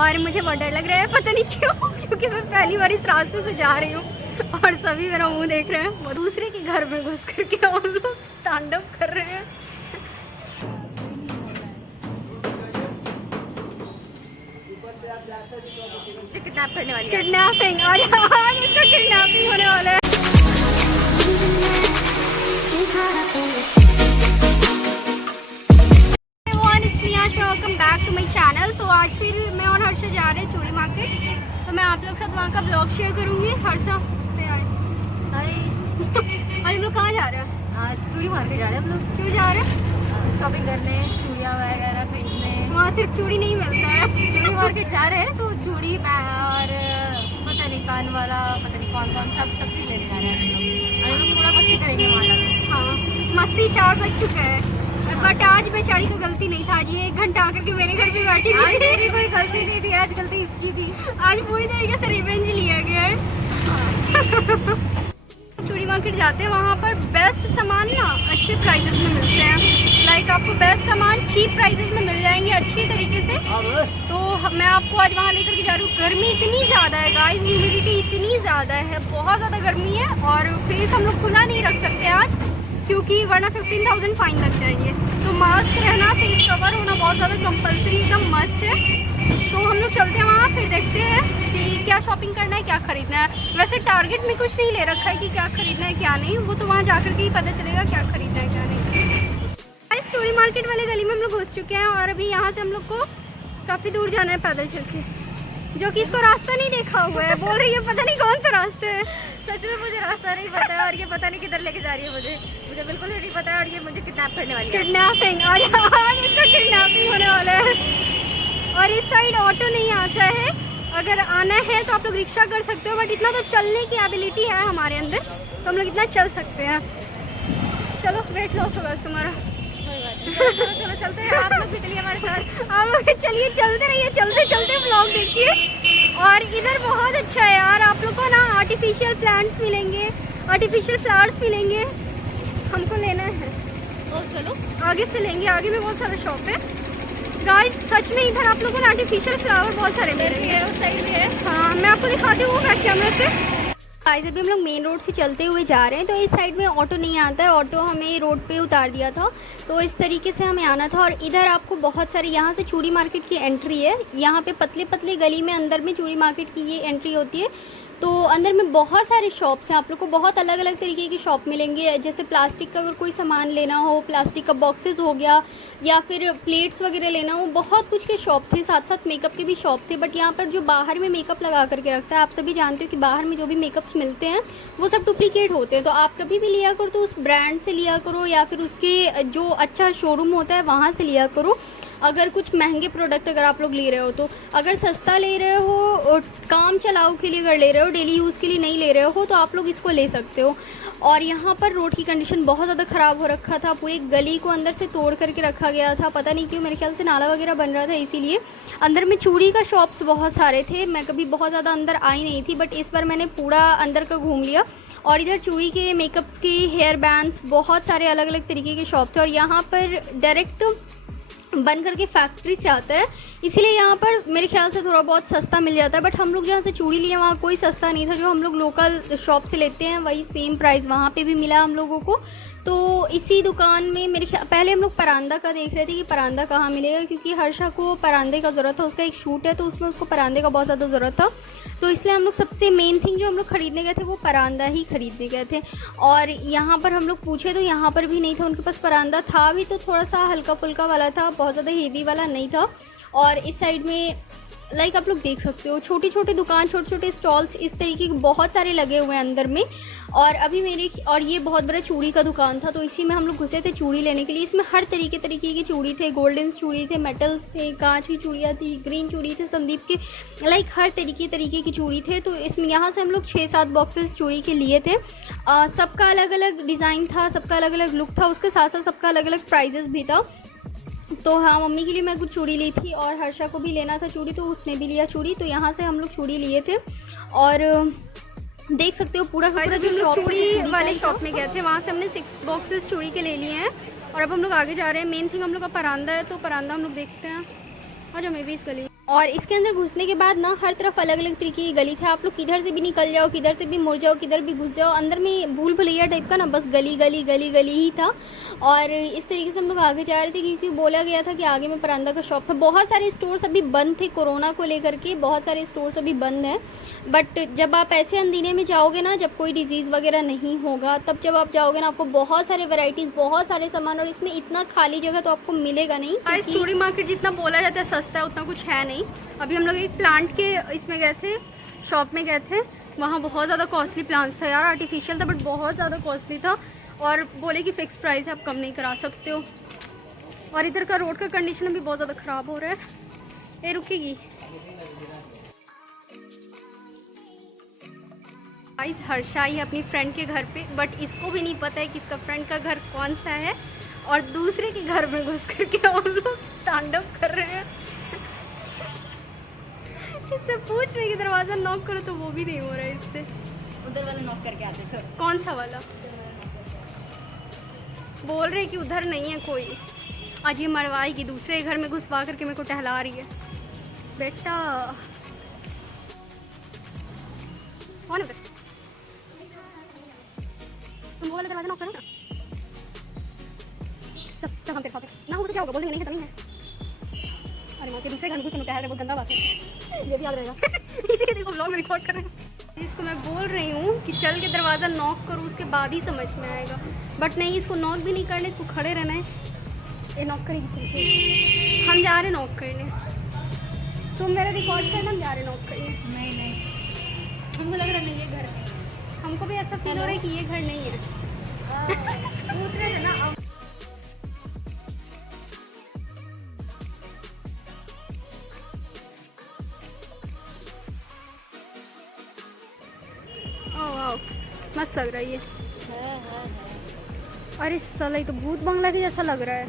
और मुझे बहुत डर लग रहा है, पता नहीं क्यों, क्योंकि मैं पहली बार इस रास्ते से जा रही हूँ और सभी मेरा मुंह देख रहे हैं। दूसरे के घर में घुस करके हम लोग तांडव कर रहे हैं। किडनैप करने वाली है। किडनैपिंग, आज इसका किडनैपिंग होने वाला है। Welcome back to my channel. So आज फिर मैं और हर्षा जा रहे हैं चूड़ी मार्केट, तो मैं आप लोग साथ वहाँ का ब्लॉग शेयर करूँगी। हर्षा से आज हम लोग कहाँ जा रहे हैं? आज चूड़ी मार्केट जा रहे हैं हम लोग। क्यों जा रहे हैं? शॉपिंग करने, चूड़ियाँ वगैरह खरीदने। वहाँ सिर्फ चूड़ी नहीं मिलता है। चूड़ी मार्केट जा रहे हैं तो चूड़ी और पता नहीं कान वाला, पता नहीं कौन कौन सब चीज़ लेने जा रहे हैं हम लोग थोड़ा मस्ती करेंगे वहाँ जाकर। हाँ, मस्ती 4 बज चुका है, बट आज बेचारी को गलती नहीं था। आज ये 1 घंटा आकर के मेरे घर पे बैठी थी। आज मेरी कोई गलती नहीं थी, आज गलती इसकी थी। आज पूरी तरीके से रिवेंज लिया गया है। चूड़ी मार्केट जाते हैं, वहाँ पर बेस्ट सामान ना अच्छे प्राइजेस में मिलते हैं। लाइक आपको बेस्ट सामान चीप प्राइजेस में मिल जाएंगे अच्छी तरीके से। तो मैं आपको आज वहाँ लेकर के जा रही हूँ। गर्मी इतनी ज़्यादा है गाइस, ह्यूमिडिटी इतनी ज़्यादा है, बहुत ज़्यादा गर्मी है। और फेस हम लोग खुला नहीं रख सकते आज, क्योंकि वरना 15,000 फाइन लग जाएंगे। तो मास्क रहना, फेस कवर होना बहुत ज़्यादा कंपलसरी, एकदम मस्ट है। तो हम लोग चलते हैं वहाँ, फिर देखते हैं कि क्या शॉपिंग करना है, क्या खरीदना है। वैसे टारगेट में कुछ नहीं ले रखा है कि क्या खरीदना है क्या नहीं, वो तो वहाँ जाकर के ही पता चलेगा क्या खरीदना है क्या नहीं। इस चूड़ी मार्केट वाले गली में हम लोग घुस चुके हैं और अभी यहाँ से हम लोग को काफ़ी दूर जाना है पैदल चल के, जो कि इसको रास्ता नहीं देखा हुआ है। बोल रही है पता नहीं कौन सा रास्ता है। सच में मुझे रास्ता नहीं पता है और ये पता नहीं किधर लेके जा रही है मुझे बिल्कुल नहीं पता है। और ये मुझे किडनैप करने वाली है। किडनैपिंग, आज इसका किडनैपिंग होने वाला है। और इस साइड ऑटो नहीं आता है, अगर आना है तो आप लोग रिक्शा कर सकते हो, बट इतना तो चलने की एबिलिटी है हमारे अंदर, तो हम लोग इतना चल सकते हैं। चलो वेट लॉस होगा तुम्हारा। चलो चलते हैं, आप लोग भी चलिए हमारे साथ। आप लोग चलिए, चलते रहिए, चलते चलते ब्लॉग देखिए। और इधर बहुत अच्छा है यार, आप लोग को ना आर्टिफिशियल प्लांट्स मिलेंगे, आर्टिफिशियल फ्लावर्स मिलेंगे, हमको लेना है। और चलो आगे से लेंगे, आगे में बहुत सारा शॉप है गाइस। सच में इधर आप लोगों को आर्टिफिशियल फ्लावर बहुत सारे मिलेंगे। उस साइड भी है। हाँ, मैं आपको दिखाती हूँ बैक कैमरा से। गाइस अभी हम लोग मेन रोड से चलते हुए जा रहे हैं, तो इस साइड में ऑटो नहीं आता है, ऑटो हमें रोड पे उतार दिया था, तो इस तरीके से हमें आना था। और इधर आपको बहुत सारे, यहाँ से चूड़ी मार्केट की एंट्री है। यहाँ पे पतले पतले गली में अंदर में चूड़ी मार्केट की ये एंट्री होती है। तो अंदर में बहुत सारे शॉप्स हैं, आप लोग को बहुत अलग अलग तरीके की शॉप मिलेंगे। जैसे प्लास्टिक का अगर कोई सामान लेना हो, प्लास्टिक का बॉक्सेस हो गया, या फिर प्लेट्स वगैरह लेना हो, बहुत कुछ के शॉप थे। साथ साथ मेकअप के भी शॉप थे, बट यहाँ पर जो बाहर में मेकअप लगा करके रखता है, आप सभी जानते हो कि बाहर में जो भी मेकअप्स मिलते हैं वो सब डुप्लीकेट होते हैं। तो आप कभी भी लिया करो तो उस ब्रांड से लिया करो, या फिर उसके जो अच्छा शोरूम होता है वहाँ से लिया करो। अगर कुछ महंगे प्रोडक्ट अगर आप लोग ले रहे हो, तो अगर सस्ता ले रहे हो और काम चलाओ के लिए अगर ले रहे हो, डेली यूज़ के लिए नहीं ले रहे हो, तो आप लोग इसको ले सकते हो। और यहाँ पर रोड की कंडीशन बहुत ज़्यादा ख़राब हो रखा था, पूरी गली को अंदर से तोड़ करके रखा गया था। पता नहीं क्यों, मेरे ख्याल से नाला वगैरह बन रहा था, इसीलिए। अंदर में चूड़ी का शॉप्स बहुत सारे थे, मैं कभी बहुत ज़्यादा अंदर आई नहीं थी, बट इस बार मैंने पूरा अंदर का घूम लिया। और इधर चूड़ी के, मेकअप्स के, हेयर बैंड्स, बहुत सारे अलग अलग तरीके के शॉप थे। और यहाँ पर डायरेक्ट बन करके फैक्ट्री से आता है, इसीलिए यहाँ पर मेरे ख्याल से थोड़ा बहुत सस्ता मिल जाता है। बट हम लोग जहाँ से चूड़ी लिए वहाँ कोई सस्ता नहीं था, जो हम लोग लोकल शॉप से लेते हैं वही सेम प्राइस वहाँ पे भी मिला हम लोगों को। तो इसी दुकान में मेरे ख्याल, पहले हम लोग परांदा का देख रहे थे कि परांदा कहाँ मिलेगा, क्योंकि हर्षा को परांदे का ज़रूरत था, उसका एक शूट है तो उसमें उसको परांदे का बहुत ज़्यादा ज़रूरत था। तो इसलिए हम लोग सबसे मेन थिंग जो हम लोग ख़रीदने गए थे वो परांदा ही खरीदने गए थे। और यहाँ पर हम लोग पूछे तो यहाँ पर भी नहीं था, उनके पास परांदा था भी तो थोड़ा सा हल्का फुल्का वाला था, बहुत ज़्यादा हेवी वाला नहीं था। और इस साइड में लाइक आप लोग देख सकते हो छोटी छोटी दुकान, छोटे छोटे स्टॉल्स इस तरीके के बहुत सारे लगे हुए हैं अंदर में। और अभी और ये बहुत बड़ा चूड़ी का दुकान था, तो इसी में हम लोग घुसे थे चूड़ी लेने के लिए। इसमें हर तरीके की चूड़ी थे, गोल्डन चूड़ी थे, मेटल्स थे, कांच की चूड़ियाँ थी, ग्रीन चूड़ी थे, संदीप के, लाइक हर तरीके की चूड़ी थे। तो इसमें यहाँ से हम लोग 6-7 बॉक्सेस चूड़ी के लिए थे। सबका अलग अलग डिज़ाइन था, सबका अलग अलग लुक था, उसके साथ साथ सबका अलग अलग प्राइजेस भी था। तो हाँ, मम्मी के लिए मैं कुछ चूड़ी ली थी और हर्षा को भी लेना था चूड़ी, तो उसने भी लिया चूड़ी। तो यहाँ से हम लोग चूड़ी लिए थे और देख सकते हो पूरा जो चूड़ी वाले शॉप में गए थे, वहाँ से हमने 6 बॉक्सेस चूड़ी के ले लिए हैं। और अब हम लोग आगे जा रहे हैं। मेन थिंग हम लोग का परांदा है, तो परांदा हम लोग देखते हैं। और जो मैं भी इस गली और इसके अंदर घुसने के बाद ना हर तरफ अलग अलग तरीके की गली थी। आप लोग किधर से भी निकल जाओ, किधर से भी मुड़ जाओ, किधर भी घुस जाओ, अंदर में भूल भुलैया टाइप का ना बस गली गली गली गली ही था। और इस तरीके से हम लोग आगे जा रहे थे क्योंकि बोला गया था कि आगे में परांदा का शॉप था। बहुत सारे स्टोर्स अभी बंद थे कोरोना को लेकर के, बहुत सारे स्टोर्स अभी बंद हैं। बट जब आप ऐसे अंधेरे में जाओगे ना, जब कोई डिजीज़ वगैरह नहीं होगा, तब जब आप जाओगे ना, आपको बहुत सारे वैरायटीज़, बहुत सारे सामान, और इसमें इतना खाली जगह तो आपको मिलेगा नहीं। चूड़ी मार्केट जितना बोला जाता है सस्ता है, उतना कुछ है नहीं। अभी हम लोग एक प्लांट के इसमें गए थे, शॉप में गए थे, वहाँ बहुत ज़्यादा कॉस्टली प्लांट्स था यार, आर्टिफिशियल था बट बहुत ज़्यादा कॉस्टली था। और बोले कि फ़िक्स प्राइस है, आप कम नहीं करा सकते हो। और इधर का रोड का कंडीशन अभी बहुत ज़्यादा ख़राब हो रहा है। ये रुकेगी गाइस, हर्षा आई है अपनी फ्रेंड के घर पे, बट इसको भी नहीं पता है कि इसका फ्रेंड का घर कौन सा है। और दूसरे के घर में घुस करके हम लोग तांडव कर रहे हैं। इससे पूछ रहे कि दरवाज़ा नॉक करो तो वो भी नहीं हो रहा है इससे। उधर वाला नॉक करके आते छोड़। कौन सा वाला? बोल रहे कि उधर नहीं है कोई। आज ये मरवाएगी, दूसरे घर में घुसवा करके मेरे को टहला रही है। बेटा कौन है उधर? तुम वो वाला दरवाजा नॉक करो ना। चल हम तेरे साथ ना हो तो क्या होगा, बोल देंगे नहीं है तो नहीं है। अरे माँ के दूसरे घर में घुस के टहल रहे, बहुत गंदा बात है, ये भी याद रहेगा। इसीलिए देखो ब्लॉग में रिकॉर्ड कर रहे हैं। इसको मैं बोल रही हूँ कि चल के दरवाज़ा नॉक करो, उसके बाद ही समझ में आएगा। बट नहीं, इसको नॉक भी नहीं करना, इसको खड़े रहना है। ये नॉक करेगी चल के, हम जा रहे नॉक करने। तुम मेरा रिकॉर्ड करना, हम जा रहे नॉक करने। नहीं नहीं, हमको लग रहा नहीं ये घर नहीं है। हमको भी ऐसा फील हो रहा है कि ये घर नहीं है। पूछ रहे थे ना। मस्त लग रहा है ये। अरे साला, ये तो भूत बंगला के जैसा लग रहा है।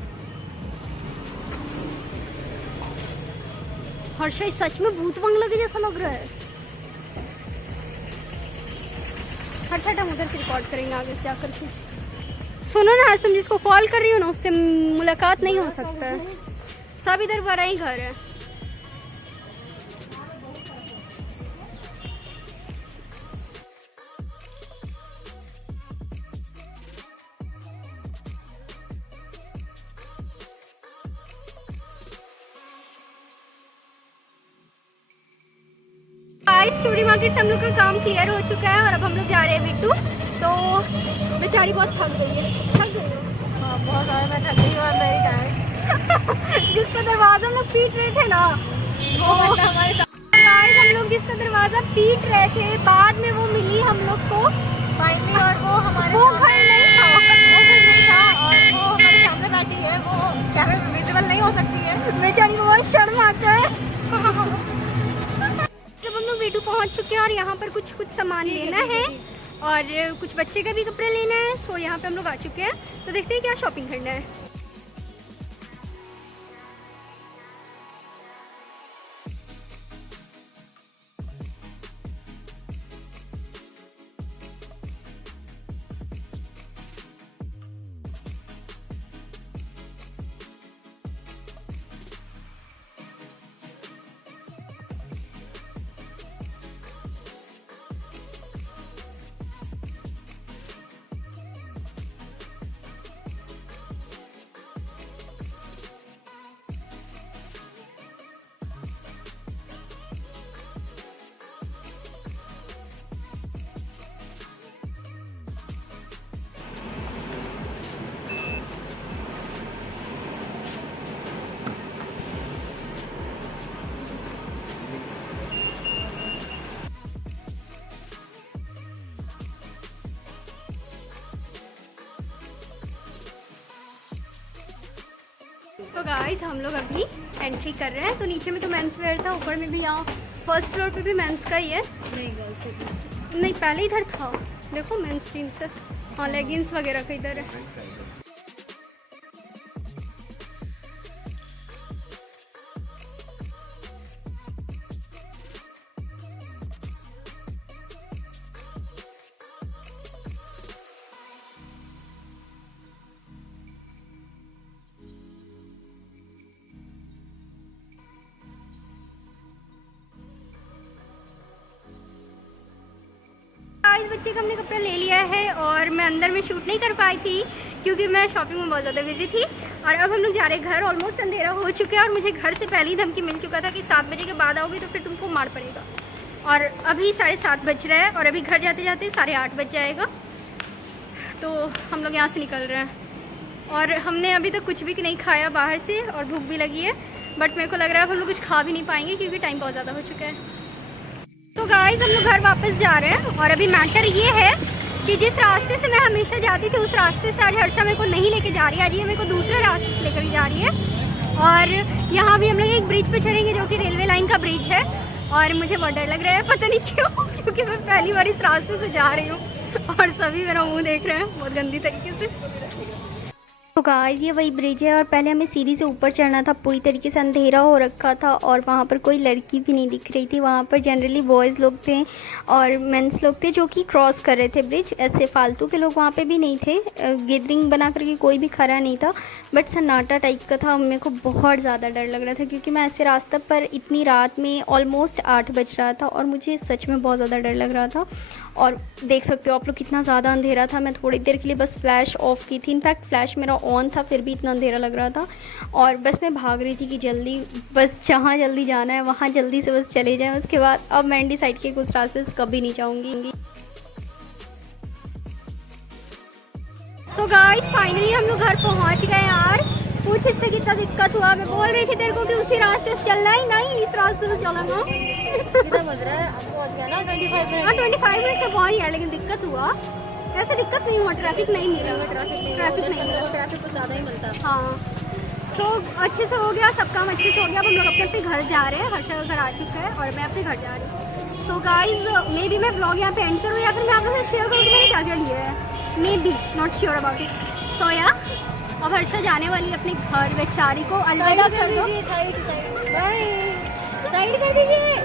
हर्षा, सच में भूत बंगला के जैसा लग रहा है। हर्षा, हम उधर से रिकॉर्ड करेंगे आगे से जाकर के। सुनो ना, आज तुम जिसको कॉल कर रही हो ना, उससे मुलाकात नहीं हो सकता है। सब इधर बड़ा ही घर है। चूड़ी मार्केट से हम लोग का काम क्लियर हो चुका है और अब हम लोग जा रहे हैं बिट्टू। तो बेचारी बहुत थक गई है। थक गई हो? हाँ बहुत ज़्यादा मैं थक गई और मेरी टाइम। जिसका दरवाजा हम लोग पीट रहे थे ना, वो बंदा हमारे साथ। हम लोग जिसका दरवाजा पीट रहे थे, बाद में वो मिली हम लोग को फाइनली। और वो हमारे वो घर नहीं था, वो घर नहीं था और वो हमारे सामने बैठी है। वो कैमरे में विजिबल नहीं हो सकती है। बेचारी को बहुत शर्म आता है। जब हम लोग वीटू पहुंच चुके हैं और यहाँ पर कुछ सामान लेना है और कुछ बच्चे का भी कपड़े लेना है। सो यहाँ पे हम लोग आ चुके हैं, तो देखते हैं क्या शॉपिंग करना है। सो गाइस, हम लोग अभी एंट्री कर रहे हैं। तो नीचे में तो मेंस वेयर था, ऊपर में भी यहाँ फर्स्ट फ्लोर पे भी मेंस का ही है। नहीं गर्ल्स नहीं, पहले इधर था, देखो मेंस जींस है। हाँ, लेगिंग्स वगैरह का इधर है। बच्चे का हमने कपड़ा ले लिया है और मैं अंदर में शूट नहीं कर पाई थी क्योंकि मैं शॉपिंग में बहुत ज़्यादा बिजी थी। और अब हम लोग जा रहे हैं घर। ऑलमोस्ट अंधेरा हो चुका है और मुझे घर से पहले ही धमकी मिल चुका था कि 7 बजे के बाद आओगी तो फिर तुमको मार पड़ेगा। और अभी 7:30 बज रहा है और अभी घर जाते जाते 8:30 बज जाएगा। तो हम लोग यहाँ से निकल रहे हैं और हमने अभी तक कुछ भी नहीं खाया बाहर से और भूख भी लगी है, बट मेरे को लग रहा है हम लोग कुछ खा भी नहीं पाएंगे क्योंकि टाइम बहुत ज़्यादा हो चुका है। तो गाइस हम लोग घर वापस जा रहे हैं और अभी मैटर ये है कि जिस रास्ते से मैं हमेशा जाती थी उस रास्ते से आज हर्षा मेरे को नहीं लेके जा रही है। आज ये मेरे को दूसरे रास्ते से लेकर जा रही है। और यहाँ भी हम लोग एक ब्रिज पे चढ़ेंगे जो कि रेलवे लाइन का ब्रिज है और मुझे बहुत डर लग रहा है, पता नहीं क्यों, क्योंकि मैं पहली बार इस रास्ते से जा रही हूँ और सभी मेरा मुँह देख रहे हैं बहुत गंदी तरीके से। तो गाइस ये वही ब्रिज है और पहले हमें सीढ़ी से ऊपर चढ़ना था। पूरी तरीके से अंधेरा हो रखा था और वहाँ पर कोई लड़की भी नहीं दिख रही थी। वहाँ पर जनरली बॉयज़ लोग थे और मेंस लोग थे जो कि क्रॉस कर रहे थे ब्रिज। ऐसे फालतू के लोग वहाँ पे भी नहीं थे। गैदरिंग बना करके कोई भी खड़ा नहीं था, बट सन्नाटा टाइप का था। मेरे को बहुत ज़्यादा डर लग रहा था क्योंकि मैं ऐसे रास्ते पर इतनी रात में ऑलमोस्ट 8 बज रहा था और मुझे सच में बहुत ज़्यादा डर लग रहा था। और देख सकते हो आप लोग कितना ज़्यादा अंधेरा था। मैं थोड़ी देर के लिए बस फ्लैश ऑफ की थी, इनफैक्ट फ्लैश मेरा ऑन था, फिर भी इतना अंधेरा लग रहा था और बस मैं भाग रही थी कि जल्दी, बस जहाँ जल्दी जाना है वहाँ जल्दी से बस चले जाएं। उसके बाद अब मैंने डिसाइड किया कि उस रास्ते से कभी नहीं जाऊँगी। सो गाइस फाइनली हम लोग घर पहुँच गए यार। पूछ इससे कितना दिक्कत हुआ। मैं बोल रही थी तेरे को कि उसी रास्ते से चलना ही नहीं, इस रास्ते से चलना। कितना बज रहा है? पहुंच गया ना 25 मिनट। 25 मिनट से पहुँच गया लेकिन दिक्कत हुआ। ऐसे दिक्कत नहीं हुआ, ट्रैफिक नहीं मिला। ट्रैफिक नहीं मिला, ट्रैफिक कुछ ज़्यादा ही मिलता है। हाँ तो अच्छे से हो गया, सब काम अच्छे से हो गया। अब हम लोग अपने अपने घर जा रहे हैं। हर्षा का घर आ चुका है और मैं अपने घर जा रही हूँ। सो गाइज मे बी मैं ब्लॉग यहाँ पे एंड करूँ या फिर मैं आप लोगों से शेयर करूँ कि मैंने क्या क्या लिया है। Maybe not sure about it. So या अब हर्षा जाने वाली है अपने घर। बेचारी को अलविदा कर दो। बाय, साइड कर दीजिए।